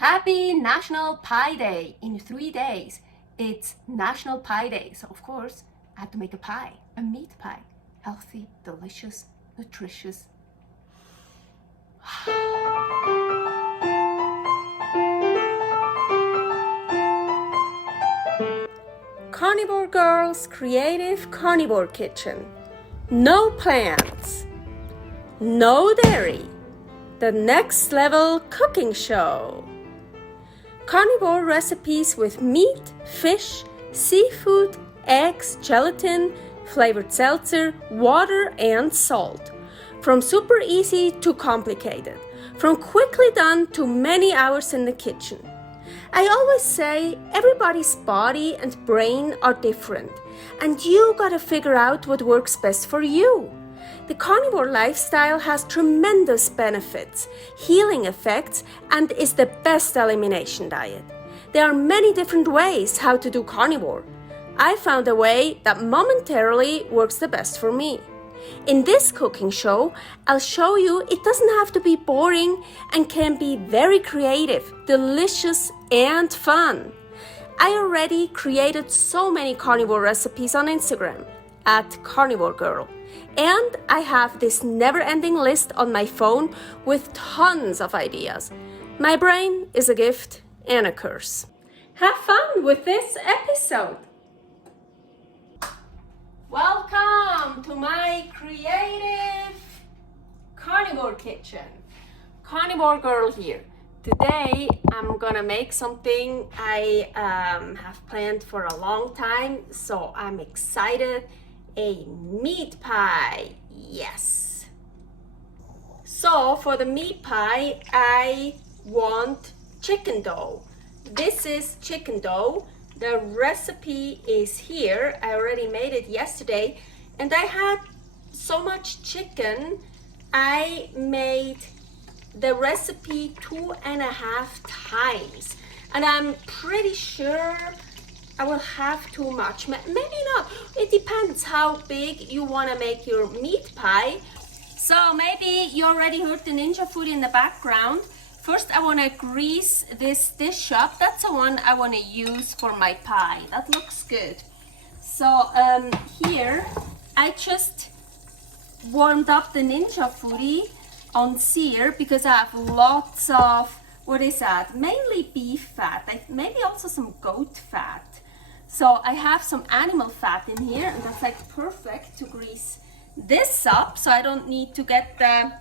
Happy National Pie Day in 3 days. It's National Pie Day, so of course I had to make a pie, a meat pie. Healthy, delicious, nutritious. Carnivore Girl's Creative Carnivore Kitchen. No plants, no dairy. The next level cooking show. Carnivore recipes with meat, fish, seafood, eggs, gelatin, flavored seltzer, water, and salt. From super easy to complicated. From quickly done to many hours in the kitchen. I always say everybody's body and brain are different, and you gotta figure out what works best for you. The carnivore lifestyle has tremendous benefits, healing effects, and is the best elimination diet. There are many different ways how to do carnivore. I found a way that momentarily works the best for me. In this cooking show, I'll show you it doesn't have to be boring and can be very creative, delicious, and fun. I already created so many carnivore recipes on Instagram at karnivorgirl. And I have this never-ending list on my phone with tons of ideas. My brain is a gift and a curse. Have fun with this episode. Welcome to my creative carnivore kitchen. Carnivore Girl here. Today I'm gonna make something I have planned for a long time, so I'm excited. A meat pie, yes. So for the meat pie, I want chicken dough. This is chicken dough. The recipe is here. I already made it yesterday, and I had so much chicken, I made the recipe 2.5 times, and I'm pretty sure I will have too much, maybe not. It depends how big you want to make your meat pie. So maybe you already heard the ninja food in the background. First I want to grease this dish up. That's the one I want to use for my pie. That looks good. So here I just warmed up the ninja foodie on sear because I have lots of, what is that? Mainly beef fat, maybe also some goat fat. So I have some animal fat in here, and that's like perfect to grease this up, so I don't need to get the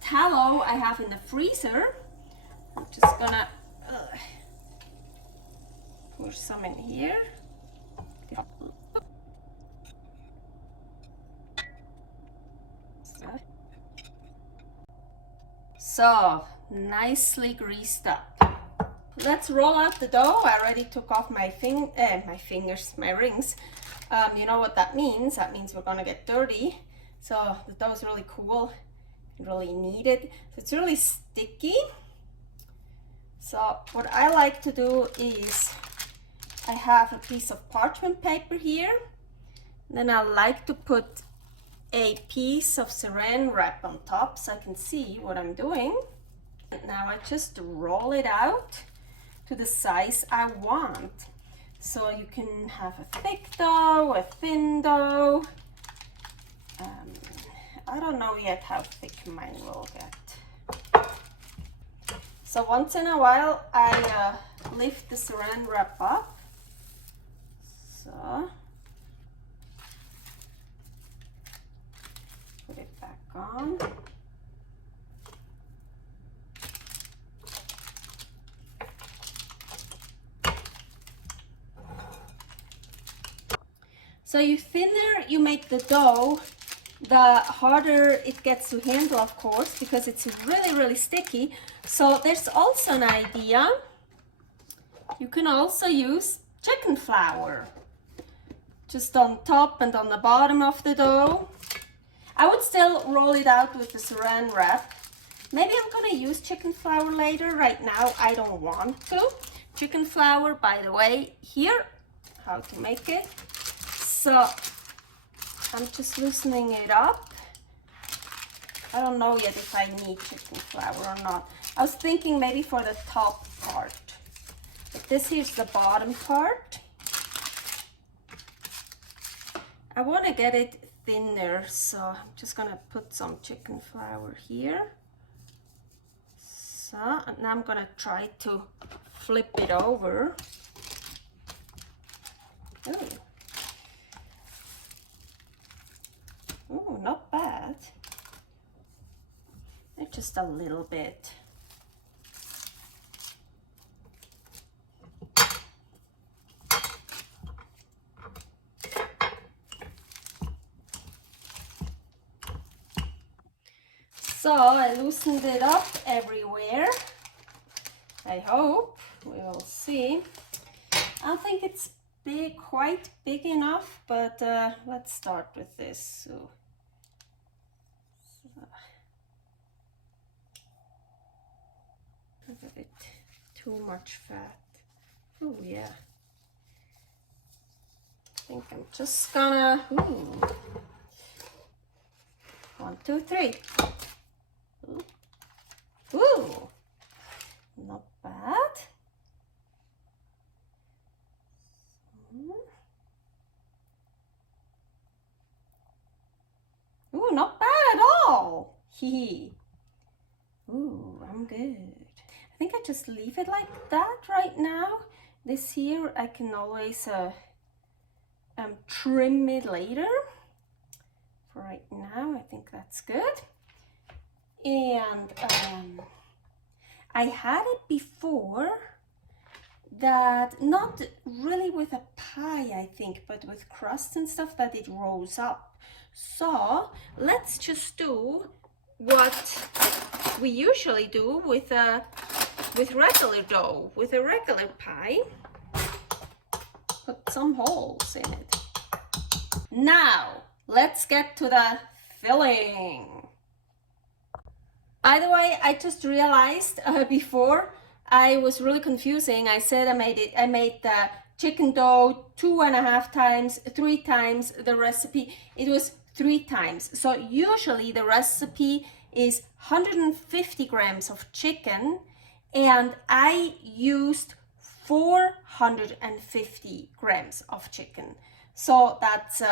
tallow I have in the freezer. I'm just gonna pour some in here. So nicely greased up. Let's roll out the dough. I already took off my fingers, my rings. You know what that means? That means we're gonna get dirty. So the dough is really cool, really needed. So it's really sticky. So what I like to do is I have a piece of parchment paper here. Then I like to put a piece of saran wrap on top so I can see what I'm doing. And now I just roll it out to the size I want. So you can have a thick dough, a thin dough. I don't know yet how thick mine will get. So once in a while I lift the saran wrap up. So put it back on. So the thinner you make the dough, the harder it gets to handle, of course, because it's really, really sticky. So there's also an idea. You can also use chicken flour, just on top and on the bottom of the dough. I would still roll it out with the saran wrap. Maybe I'm gonna use chicken flour later. Right now, I don't want to. Chicken flour, by the way, here, how to make it. So I'm just loosening it up. I don't know yet if I need chicken flour or not. I was thinking maybe for the top part. But this here's the bottom part. I want to get it thinner, so I'm just gonna put some chicken flour here. So, and now I'm gonna try to flip it over. Oh, not bad. Just a little bit. So I loosened it up everywhere. I hope. We will see. I think it's big, quite big enough, but let's start with this. So, a bit too much fat. Oh yeah. I think I'm just gonna. Ooh. 1, 2, 3. Ooh, not bad. Ooh, not bad at all. Hee. Ooh, I'm good. I think I just leave it like that right now. This here, I can always trim it later. For right now, I think that's good. And I had it before that, not really with a pie, I think, but with crust and stuff, that it rolls up. So let's just do what we usually do with regular dough, with a regular pie. Put some holes in it. Now let's get to the filling. By the way, I just realized before I was really confusing. I said I made the chicken dough 2.5 times, 3 times the recipe. It was 3 times. So usually the recipe is 150 grams of chicken, and I used 450 grams of chicken. So that's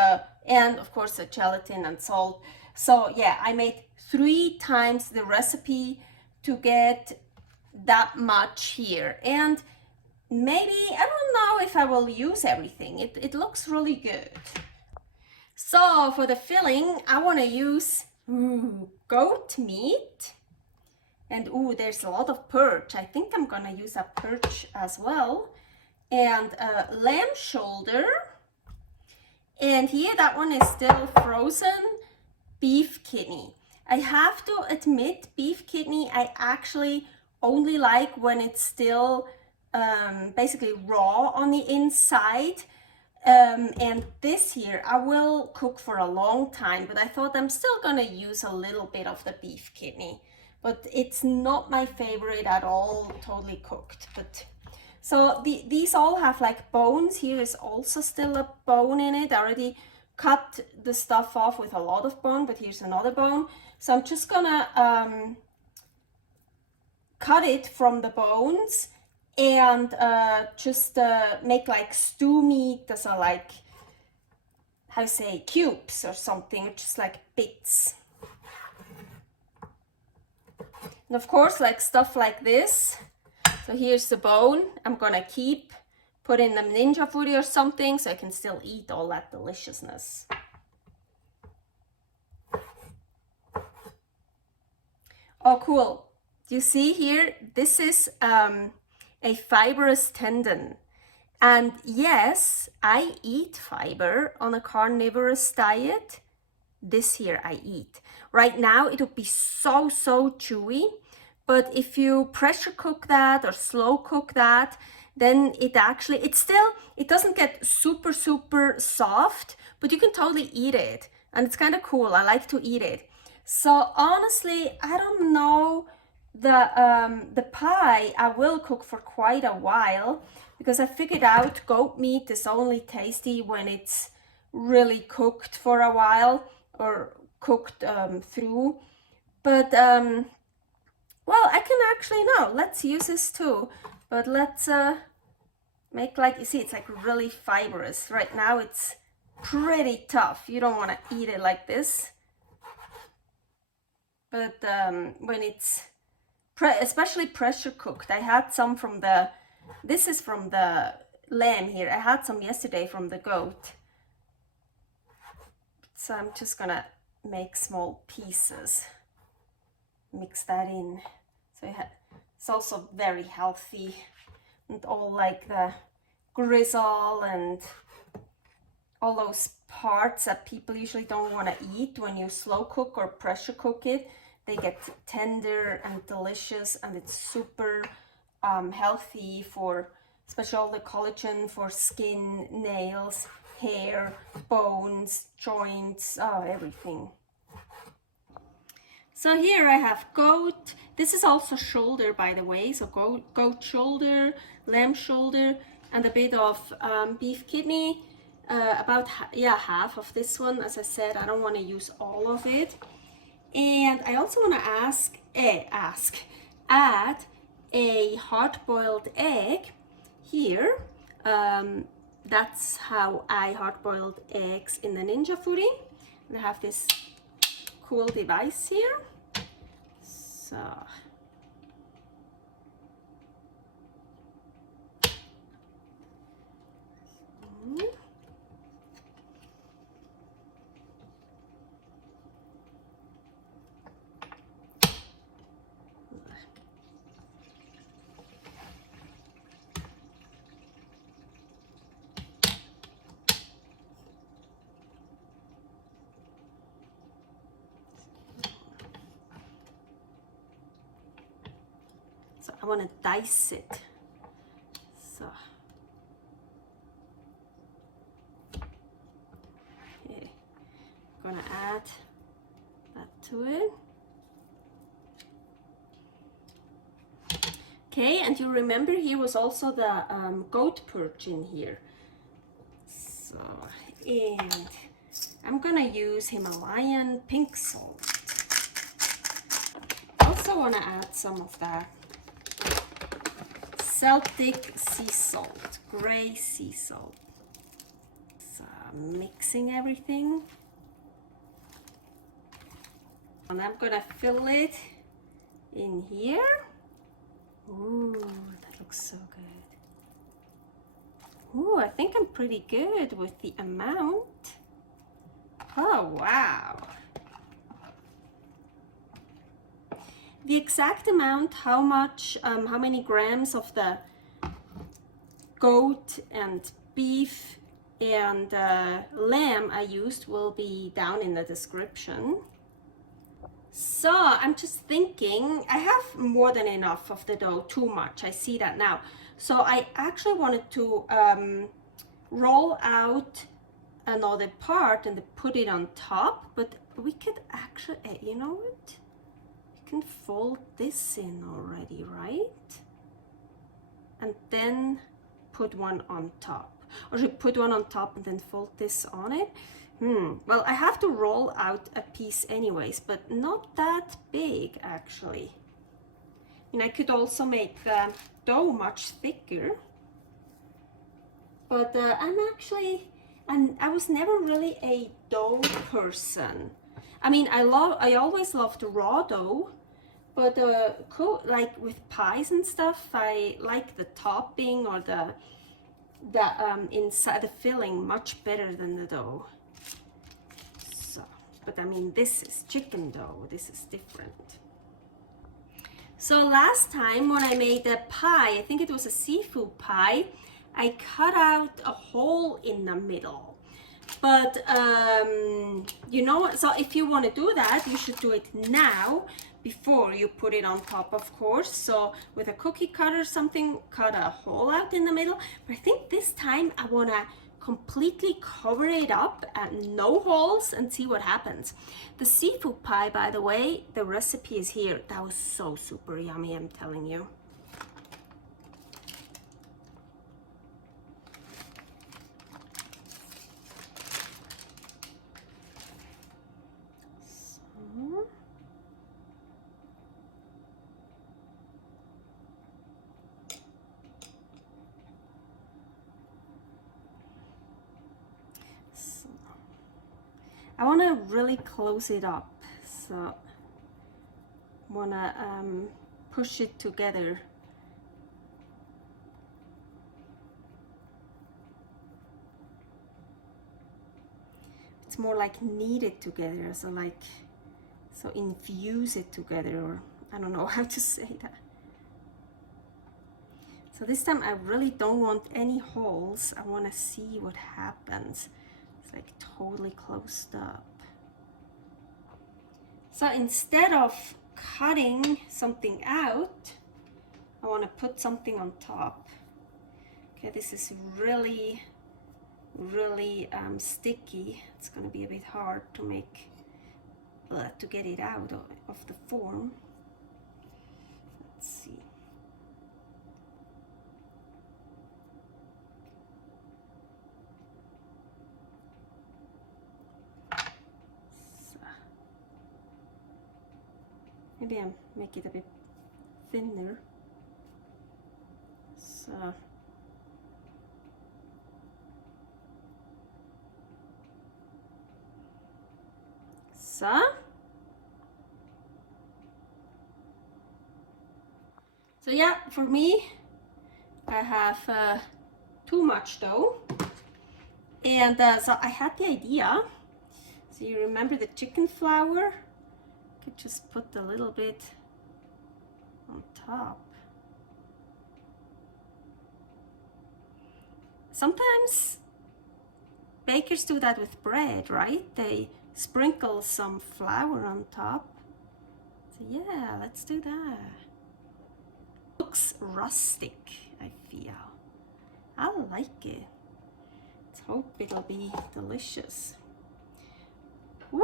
and of course the gelatin and salt. So yeah, I made 3 times the recipe to get that much here. And maybe, I don't know if I will use everything. It looks really good. So for the filling, I want to use goat meat. And there's a lot of perch. I think I'm gonna use a perch as well. And lamb shoulder. And here, that one is still frozen beef kidney. I have to admit, beef kidney I actually only like when it's still basically raw on the inside. And this here I will cook for a long time, but I thought I'm still gonna use a little bit of the beef kidney. But it's not my favorite at all, totally cooked. But so these all have like bones. Here is also still a bone in it. I already cut the stuff off with a lot of bone, but here's another bone. So I'm just gonna cut it from the bones and just make like stew meat. Those are like, how you say, cubes or something, just like bits. And of course, like stuff like this. So here's the bone. I'm gonna keep, put in the ninja foodie or something so I can still eat all that deliciousness. Oh, cool. Do you see here? This is a fibrous tendon. And yes, I eat fiber on a carnivorous diet. This here I eat. Right now it would be so chewy, but if you pressure cook that or slow cook that, then it doesn't get super soft, but you can totally eat it. And it's kind of cool. I like to eat it. So honestly, I don't know, the pie I will cook for quite a while, because I figured out goat meat is only tasty when it's really cooked for a while or cooked through. But well, well, I can actually, no, let's use this too, but let's make, like, you see, it's like really fibrous. Right now it's pretty tough. You don't want to eat it like this. But when it's, especially pressure cooked, I had some from the, this is from the lamb here. I had some yesterday from the goat. So I'm just gonna make small pieces, mix that in. So it's also very healthy, and all like the gristle and all those parts that people usually don't want to eat when you slow cook or pressure cook it. They get tender and delicious, and it's super healthy for, especially all the collagen for skin, nails, hair, bones, joints, everything. So here I have goat. This is also shoulder, by the way. So goat shoulder, lamb shoulder, and a bit of beef kidney. About half of this one. As I said, I don't want to use all of it. And I also want to add a hard-boiled egg here. That's how I hard-boiled eggs in the Ninja Foodie. And I have this cool device here. So I want to dice it. So, okay, I'm gonna add that to it. Okay, and you remember here was also the goat perch in here. So, and I'm gonna use Himalayan pink salt. Also want to add some of that Celtic sea salt, gray sea salt. So mixing everything. And I'm gonna fill it in here. Ooh, that looks so good. Ooh, I think I'm pretty good with the amount. Oh, wow. The exact amount, how many grams of the goat and beef and lamb I used will be down in the description. So I'm just thinking, I have more than enough of the dough, too much, I see that now. So I actually wanted to roll out another part and put it on top, but we could actually, you know what? Can fold this in already, right? And then put one on top. Or should put one on top and then fold this on it? Well, I have to roll out a piece anyways, but not that big actually. And I could also make the dough much thicker. But I was never really a dough person. I mean, I always loved raw dough. But like with pies and stuff, I like the topping or the inside the filling much better than the dough. So, but I mean, this is chicken dough. This is different. So last time when I made a pie, I think it was a seafood pie, I cut out a hole in the middle. But you know, so if you want to do that, you should do it now before you put it on top, of course. So with a cookie cutter or something, cut a hole out in the middle. But I think this time I want to completely cover it up and no holes and see what happens. The seafood pie, by the way, the recipe is here. That was so super yummy, I'm telling you. I want to really close it up, so I want to push it together. It's more like knead it together, so infuse it together, or I don't know how to say that. So this time I really don't want any holes. I want to see what happens. It's like totally closed up. So instead of cutting something out, I want to put something on top. Okay, this is really sticky. It's going to be a bit hard to make, to get it out of the form. Let's see. So, maybe I make it a bit thinner. So. So yeah, for me, I have too much dough, and so I had the idea. So you remember the chicken flour? I could just put a little bit on top. Sometimes bakers do that with bread, right? They sprinkle some flour on top. So yeah, let's do that. Looks rustic, I feel. I like it. Let's hope it'll be delicious. Woo!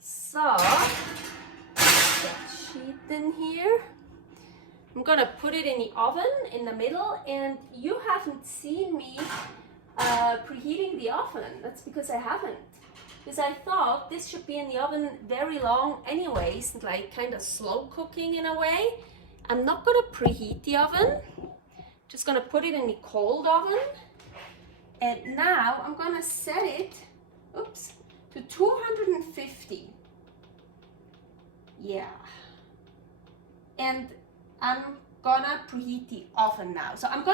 So, that sheet in here. I'm gonna put it in the oven in the middle, and you haven't seen me preheating the oven. That's because I haven't. Because I thought this should be in the oven very long anyways, like kind of slow cooking in a way. I'm not gonna preheat the oven. Just gonna put it in the cold oven. And now I'm gonna set it, oops, to 250. Yeah. And I'm gonna preheat the oven now. So I'm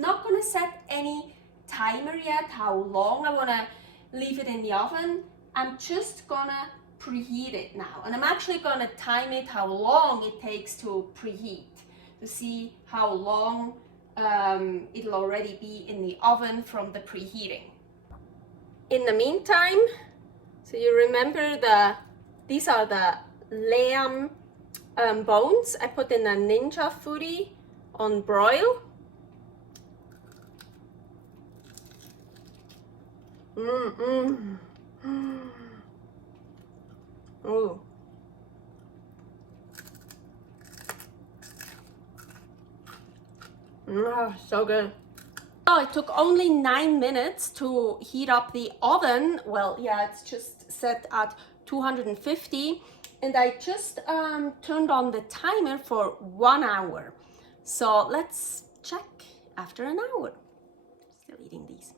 not gonna set any timer yet, how long I wanna leave it in the oven. I'm just gonna preheat it now. And I'm actually gonna time it how long it takes to preheat, to see how long it'll already be in the oven from the preheating. In the meantime, so you remember these are the lamb bones I put in a Ninja Foodie on broil. Ooh. So good. Oh, it took only 9 minutes to heat up the oven. Well, yeah, it's just set at 250. And I just turned on the timer for 1 hour. So let's check after an hour. Still eating these.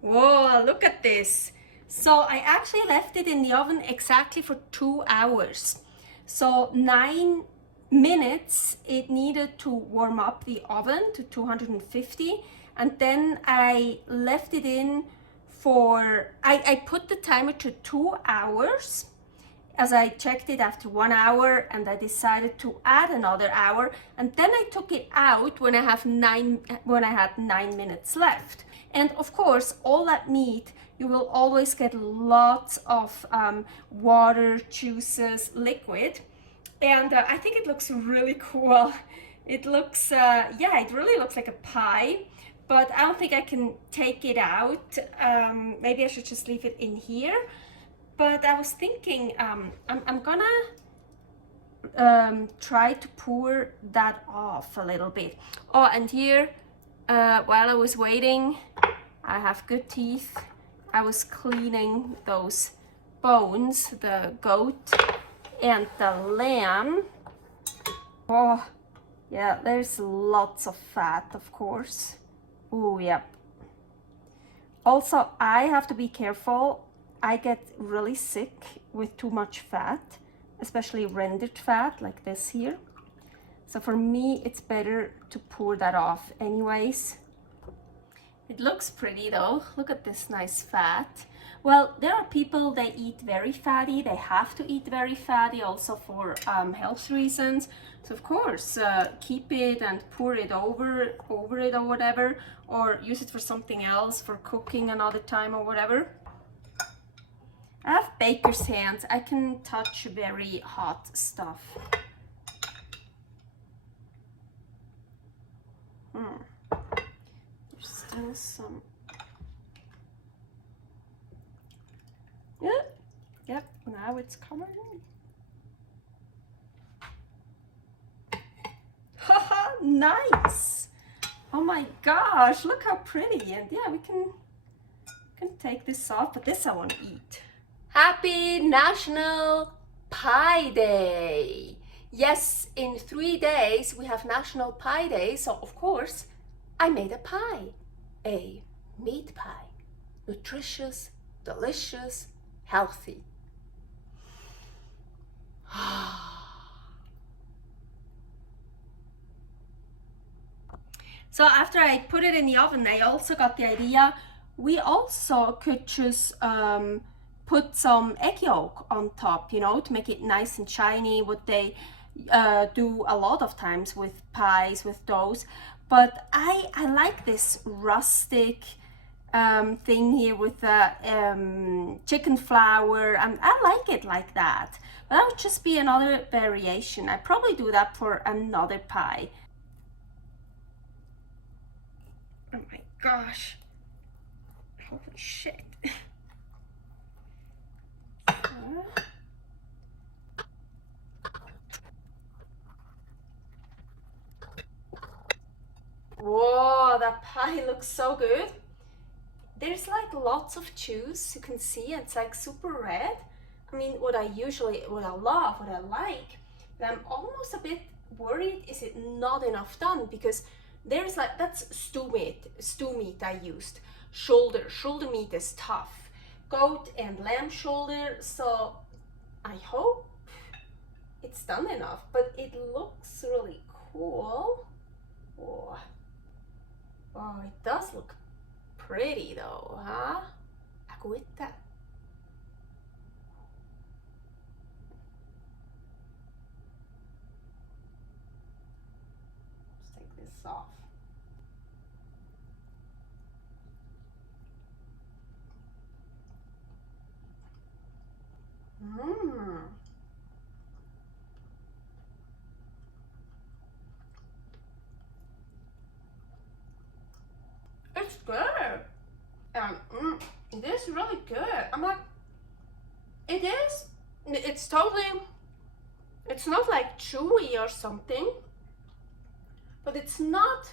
Whoa, look at this. So I actually left it in the oven exactly for 2 hours. So 9 minutes it needed to warm up the oven to 250, and then I left it in for, I put the timer to 2 hours as I checked it after 1 hour, and I decided to add another hour, and then I took it out when I had 9 minutes left. And of course, all that meat, you will always get lots of water, juices, liquid. And I think it looks really cool. It looks, yeah, it really looks like a pie, but I don't think I can take it out. Maybe I should just leave it in here. But I was thinking, I'm gonna try to pour that off a little bit. Oh, and here, while I was waiting, I have good teeth. I was cleaning those bones, the goat and the lamb. Oh, yeah, there's lots of fat, of course. Oh, yep. Also, I have to be careful. I get really sick with too much fat, especially rendered fat like this here. So for me, it's better to pour that off anyways. It looks pretty though. Look at this nice fat. Well, there are people that eat very fatty. They have to eat very fatty also for health reasons. So of course, keep it and pour it over it or whatever, or use it for something else, for cooking another time or whatever. I have baker's hands. I can touch very hot stuff. There's still some. Yep, now it's coming. Haha, nice! Oh my gosh, look how pretty. And yeah, we can take this off, but this I want to eat. Happy National Pie Day! Yes, in 3 days we have National Pie Day, so of course I made a pie. A meat pie. Nutritious, delicious, healthy. So after I put it in the oven, I also got the idea we also could just put some egg yolk on top, you know, to make it nice and shiny, what they do a lot of times with pies, with doughs. But I like this rustic thing here with the chicken flour, and I like it like that. But that would just be another variation. I'd probably do that for another pie. Oh my gosh. Holy shit. Whoa, that pie looks so good. There's like lots of juice, you can see it's like super red. I mean, what I love, what I like, but I'm almost a bit worried, is it not enough done? Because there's like, that's stew meat I used. Shoulder meat is tough. Goat and lamb shoulder, so I hope it's done enough, but it looks really cool. Oh, it does look pretty though, huh? Agüita. Let's take this off. It's good. It is really good. I'm like, it is. It's totally. It's not like chewy or something, but it's not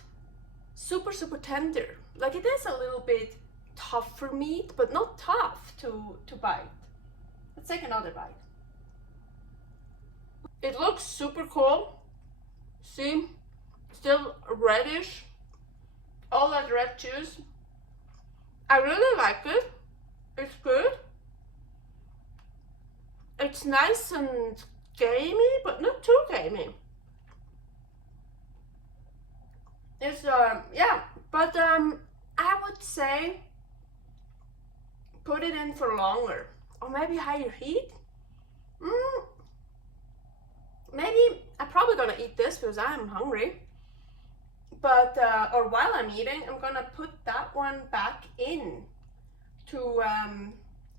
super tender. Like, it is a little bit tough for meat, but not tough to bite. Let's take another bite. It looks super cool. See, still reddish, all that red juice. I really like it. It's good. It's nice and gamey, but not too gamey. It's yeah, but I would say put it in for longer, or maybe higher heat. Maybe I'm probably gonna eat this because I'm hungry. But or while I'm eating, I'm gonna put that one back in to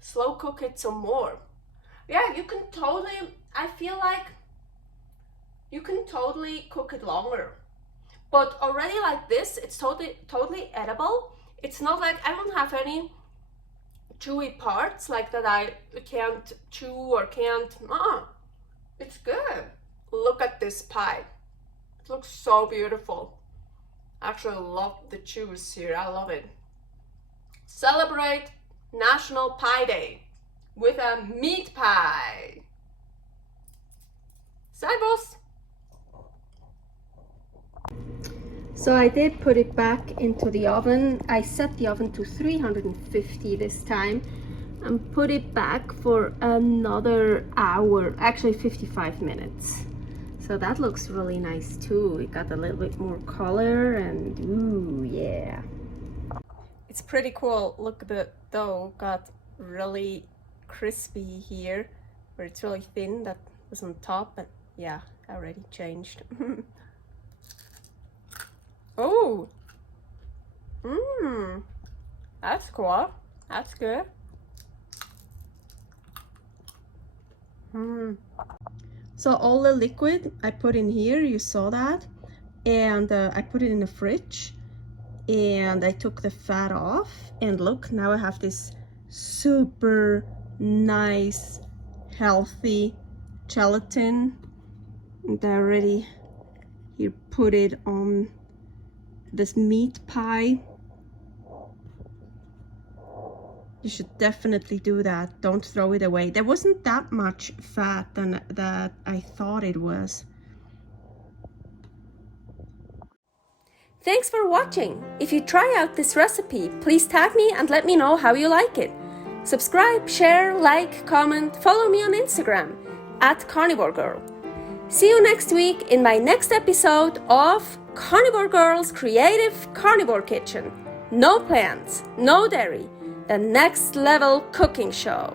slow cook it some more. Yeah, you can totally. I feel like you can totally cook it longer. But already like this, it's totally edible. It's not like I don't have any chewy parts like that I can't chew or can't. It's good. Look at this pie. It looks so beautiful. I actually love the juice here. I love it. Celebrate National Pie Day with a meat pie. Servus! So I did put it back into the oven. I set the oven to 350 this time and put it back for another hour, actually 55 minutes. So that looks really nice too. It got a little bit more color and ooh, yeah. It's pretty cool. Look, the dough got really crispy here, where it's really thin. That was on top, but yeah, I already changed. Oh, that's cool. That's good. So all the liquid I put in here, you saw that, and I put it in the fridge, and I took the fat off, and look, now I have this super nice, healthy gelatin, and I already here put it on this meat pie. You should definitely do that. Don't throw it away. There wasn't that much fat than that I thought it was. Thanks for watching. If you try out this recipe, please tag me and let me know how you like it. Subscribe, share, like, comment, follow me on Instagram @KarnivoreGirl. See you next week in my next episode of Carnivore Girl's Creative Carnivore Kitchen. No plants, no dairy. The next level cooking show.